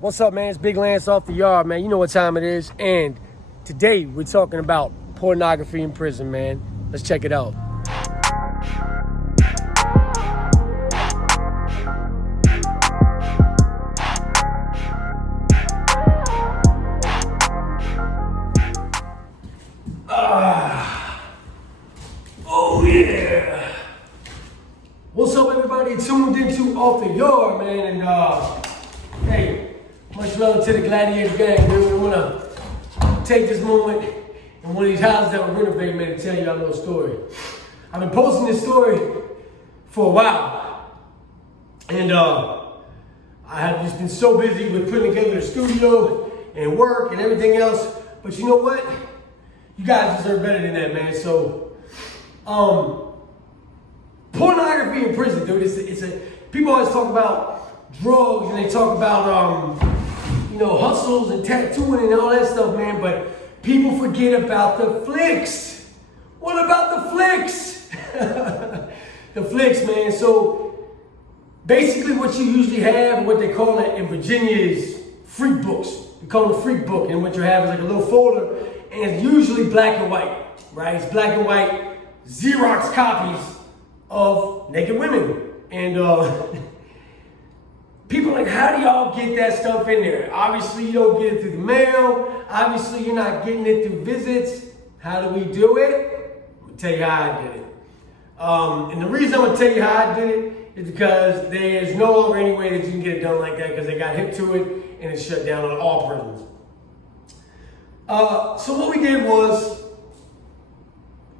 What's up, man? It's Big Lance off the yard, man. You know what time it is. And today we're talking about pornography in prison, man. Let's check it out. Oh, yeah. What's up, everybody? Tuned into Off the Yard, man. And, hey, much love to the Gladiator gang, dude. I want to take this moment in one of these houses that we're renovating, man, to tell you a little story. I've been posting this story for a while. And I have just been so busy with putting together the studio and work and everything else. But you know what? You guys deserve better than that, man. So, pornography in prison, dude. People always talk about drugs and they talk about, hustles and tattooing and all that stuff, man. But people forget about the flicks. What about the flicks? The flicks, man. So basically what you usually have, what they call it in Virginia is freak books. They call it a freak book. And what you have is like a little folder and it's usually black and white, right? It's black and white Xerox copies of naked women. And people are like, how do y'all get that stuff in there? Obviously, you don't get it through the mail. Obviously, you're not getting it through visits. How do we do it? I'm gonna tell you how I did it. And the reason I'm gonna tell you how I did it is because there's no longer any way that you can get it done like that because they got hip to it and it's shut down on all prisons. So what we did was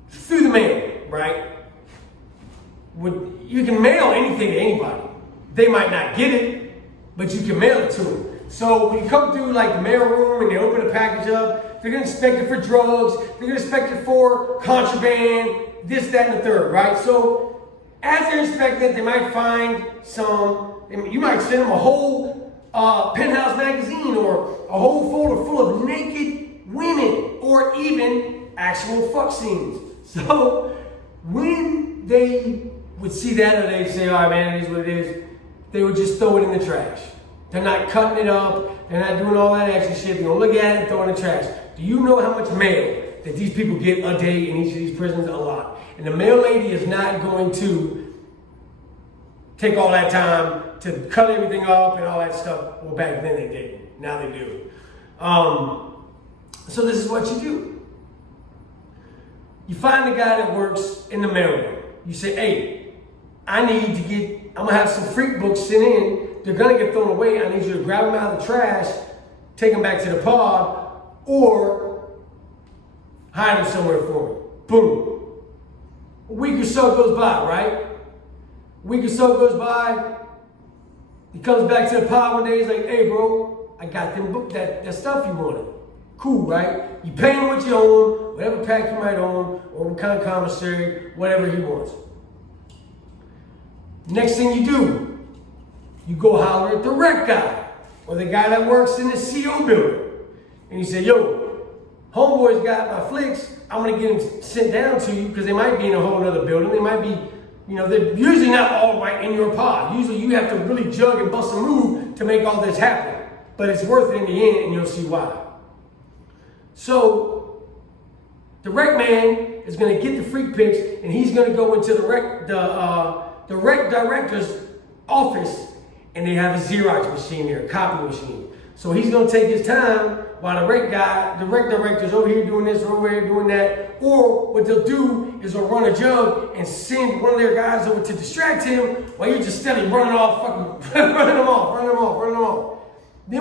through the mail, right? You can mail anything to anybody. They might not get it, but you can mail it to them. So when you come through like the mail room and they open the package up, they're gonna inspect it for drugs, they're gonna inspect it for contraband, this, that, and the third, right? So as they're inspecting it, they might find you might send them a whole Penthouse magazine or a whole folder full of naked women or even actual fuck scenes. So when they would see that or they'd say, all right, man, it is what it is, they would just throw it in the trash. They're not cutting it up. They're not doing all that extra shit. They're going to look at it and throw it in the trash. Do you know how much mail that these people get a day in each of these prisons? A lot. And the mail lady is not going to take all that time to cut everything up and all that stuff. Well, back then they didn't. Now they do. So this is what you do. You find the guy that works in the mailroom. You say, hey, I'm gonna have some freak books sent in. They're gonna get thrown away. I need you to grab them out of the trash, take them back to the pod, or hide them somewhere for me. Boom. A week or so goes by, right? A week or so goes by. He comes back to the pod one day. He's like, hey, bro, I got them book that stuff you wanted. Cool, right? You pay him what you own, whatever pack you might own, or what kind of commissary, whatever he wants. Next thing you do, you go holler at the rec guy or the guy that works in the CO building. And you say, yo, homeboy's got my flicks. I'm going to get them sent down to you because they might be in a whole other building. They might be, they're usually not all right in your pod. Usually you have to really jug and bust a move to make all this happen. But it's worth it in the end and you'll see why. So the rec man is going to get the freak pics and he's going to go into the rec director's office and they have a Xerox machine there, a copy machine. So he's gonna take his time while the rec director's over here doing this, over here doing that. Or what they'll do is they'll run a jug and send one of their guys over to distract him while you're just steadily running off. Then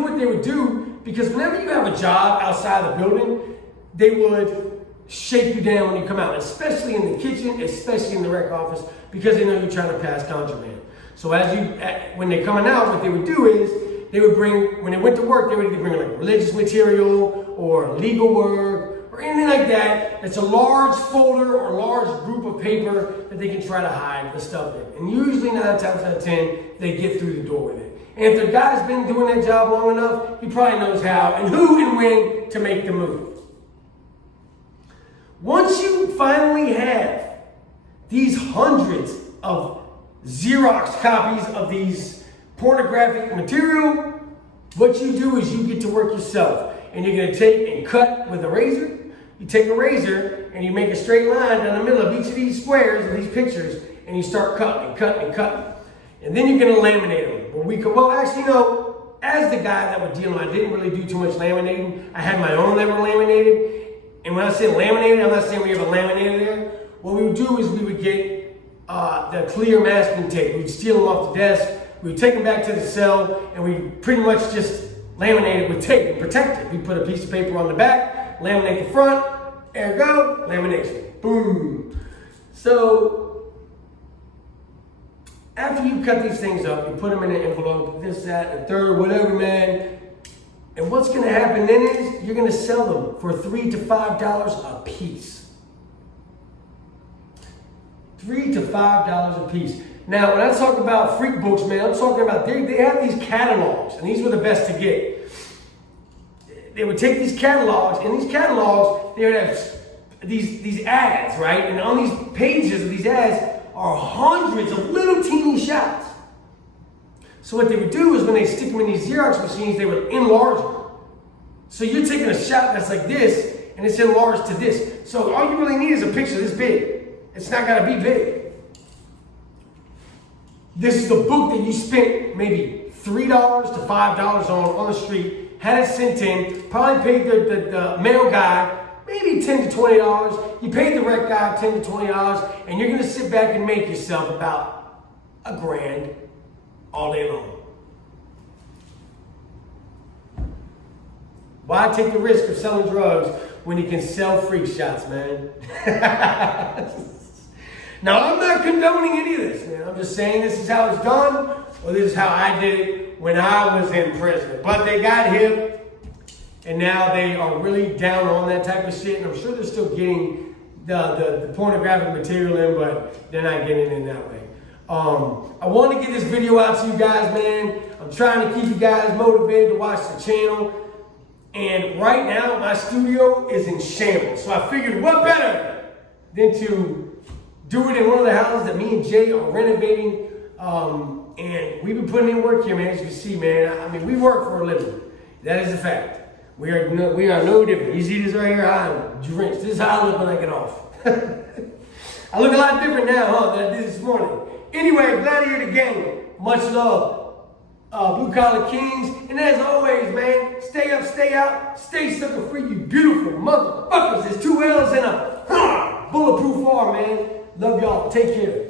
what they would do, because whenever you have a job outside the building, they would shake you down when you come out, especially in the kitchen, especially in the rec office, because they know you're trying to pass contraband. So when they're coming out, what they would do is they would bring, when they went to work, they would either bring like religious material or legal work or anything like that. It's a large folder or a large group of paper that they can try to hide the stuff in. And usually 9 times out of 10, they get through the door with it. And if the guy's been doing that job long enough, he probably knows how and who and when to make the move. Once you finally have these hundreds of Xerox copies of these pornographic material, What you do is you get to work yourself. And you're gonna take and cut with a razor. You take a razor and you make a straight line down the middle of each of these squares of these pictures, and you start cutting and cutting and cutting. And then you're gonna laminate them. Well, actually, no, as the guy that would deal with, I didn't really do too much laminating. I had my own that were laminated. And when I say laminated, I'm not saying we have a laminator there. What we would do is we would get the clear masking tape. We'd steal them off the desk. We'd take them back to the cell, and we pretty much just laminate it with tape and protect it. We put a piece of paper on the back, laminate the front, ergo, lamination. Boom. So, after you cut these things up, you put them in an envelope, this, that, and third, whatever, man. And what's going to happen then is you're going to sell them for $3 to $5 a piece. $3 to $5 a piece. Now, when I talk about freak books, man, I'm talking about they have these catalogs, and these were the best to get. They would take these catalogs, and these catalogs, they would have these ads, right? And on these pages of these ads are hundreds of little teeny shots. So what they would do is when they stick them in these Xerox machines, they would enlarge them. So you're taking a shot that's like this, and it's enlarged to this. So all you really need is a picture this big. It's not got to be big. This is the book that you spent maybe $3 to $5 on the street, had it sent in, probably paid the mail guy maybe $10 to $20. You paid the rec guy $10 to $20, and you're going to sit back and make yourself about $1,000 all day long. Why take the risk of selling drugs when you can sell freak shots, man? Now, I'm not condoning any of this, man. I'm just saying this is how it's done, or this is how I did it when I was in prison. But they got hip, and now they are really down on that type of shit, and I'm sure they're still getting the pornographic material in, but they're not getting it in that way. I want to get this video out to you guys, man. I'm trying to keep you guys motivated to watch the channel. And right now, my studio is in shambles. So I figured what better than to do it in one of the houses that me and Jay are renovating. And we've been putting in work here, man. As you can see, man. I mean, we work for a living. That is a fact. We are no different. You see this right here? I'm drenched. This is how I look when I get off. I look a lot different now, huh, than I did this morning. Anyway, glad to hear the game. Much love. Blue Collar Kings. And as always, man, stay up, stay out, stay sucker free, you beautiful motherfuckers. There's 2 L's in a bulletproof arm, man. Love y'all. Take care.